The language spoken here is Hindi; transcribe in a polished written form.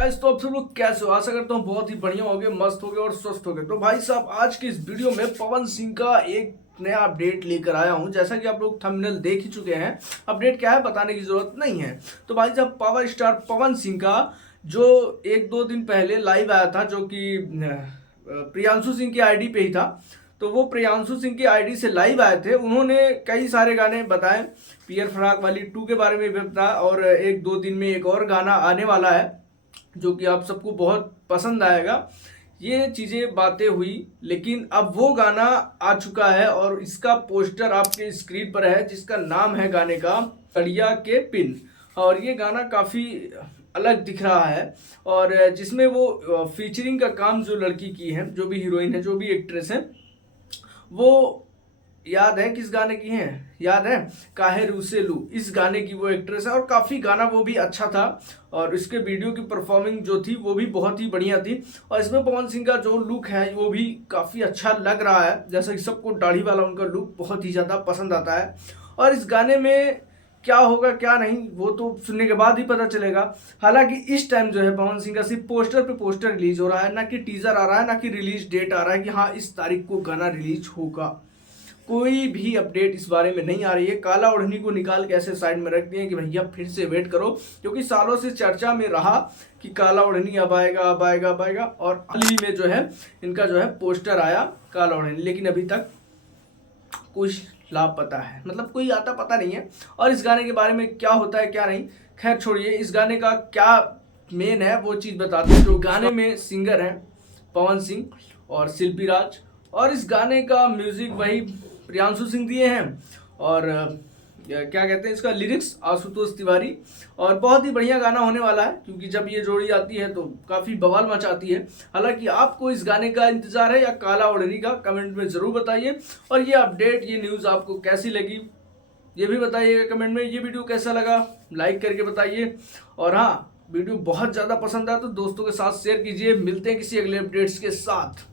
गाइस, तो आप सब लोग कैसे हो? आशा करता हूँ बहुत ही बढ़िया होगे, मस्त होगे और स्वस्थ होगे। तो भाई साहब, आज की इस वीडियो में पवन सिंह का एक नया अपडेट लेकर आया हूँ। जैसा कि आप लोग थंबनेल देख ही चुके हैं, अपडेट क्या है बताने की जरूरत नहीं है। तो भाई साहब, पावर स्टार पवन सिंह का जो एक दो दिन पहले लाइव आया था, जो कि प्रियांशु सिंह की आईडी पे ही था। तो वो प्रियांशु सिंह की आईडी से लाइव आए थे। उन्होंने कई सारे गाने बताए, पियर फराक वाली 2 के बारे में भी बताया, और एक दो दिन में एक और गाना आने वाला है जो कि आप सबको बहुत पसंद आएगा। ये चीज़ें बातें हुई, लेकिन अब वो गाना आ चुका है और इसका पोस्टर आपके स्क्रीन पर है, जिसका नाम है गाने का कड़िया के पिन। और ये गाना काफ़ी अलग दिख रहा है, और जिसमें वो फीचरिंग का काम जो लड़की की है, जो भी हीरोइन है, जो भी एक्ट्रेस है, वो याद है किस गाने की है? याद है, काहे रूसे लू, इस गाने की वो एक्ट्रेस है। और काफ़ी गाना वो भी अच्छा था, और इसके वीडियो की परफॉर्मिंग जो थी वो भी बहुत ही बढ़िया थी। और इसमें पवन सिंह का जो लुक है वो भी काफ़ी अच्छा लग रहा है, जैसा कि सबको दाढ़ी वाला उनका लुक बहुत ही ज़्यादा पसंद आता है। और इस गाने में क्या होगा क्या नहीं, वो तो सुनने के बाद ही पता चलेगा। हालांकि इस टाइम जो है पवन सिंह का सिर्फ पोस्टर पे पोस्टर रिलीज हो रहा है, ना कि टीजर आ रहा है, ना कि रिलीज डेट आ रहा है कि हाँ इस तारीख को गाना रिलीज होगा। कोई भी अपडेट इस बारे में नहीं आ रही है। काला ओढ़नी को निकाल के ऐसे साइड में रख दिए कि भैया फिर से वेट करो, क्योंकि सालों से चर्चा में रहा कि काला ओढ़नी अब आएगा अब आएगा अब आएगा। और हाल ही में जो है इनका जो है पोस्टर आया काला ओढ़नी, लेकिन अभी तक कुछ लापता है, मतलब कोई आता पता नहीं है। और इस गाने के बारे में क्या होता है क्या नहीं, खैर छोड़िए। इस गाने का क्या मेन है वो चीज़ बताते हैं। जो गाने में सिंगर हैं पवन सिंह और शिल्पी राज, और इस गाने का म्यूजिक वही प्रियांशु सिंह दिए हैं, और क्या कहते हैं इसका लिरिक्स आशुतोष तिवारी। और बहुत ही बढ़िया गाना होने वाला है, क्योंकि जब ये जोड़ी आती है तो काफ़ी बवाल मचाती है। हालांकि आपको इस गाने का इंतजार है या काला ओढ़नी का, कमेंट में ज़रूर बताइए। और ये अपडेट, ये न्यूज़ आपको कैसी लगी ये भी बताइएगा कमेंट में। ये वीडियो कैसा लगा लाइक करके बताइए, और हाँ, वीडियो बहुत ज़्यादा पसंद आया तो दोस्तों के साथ शेयर कीजिए। मिलते हैं किसी अगले अपडेट्स के साथ।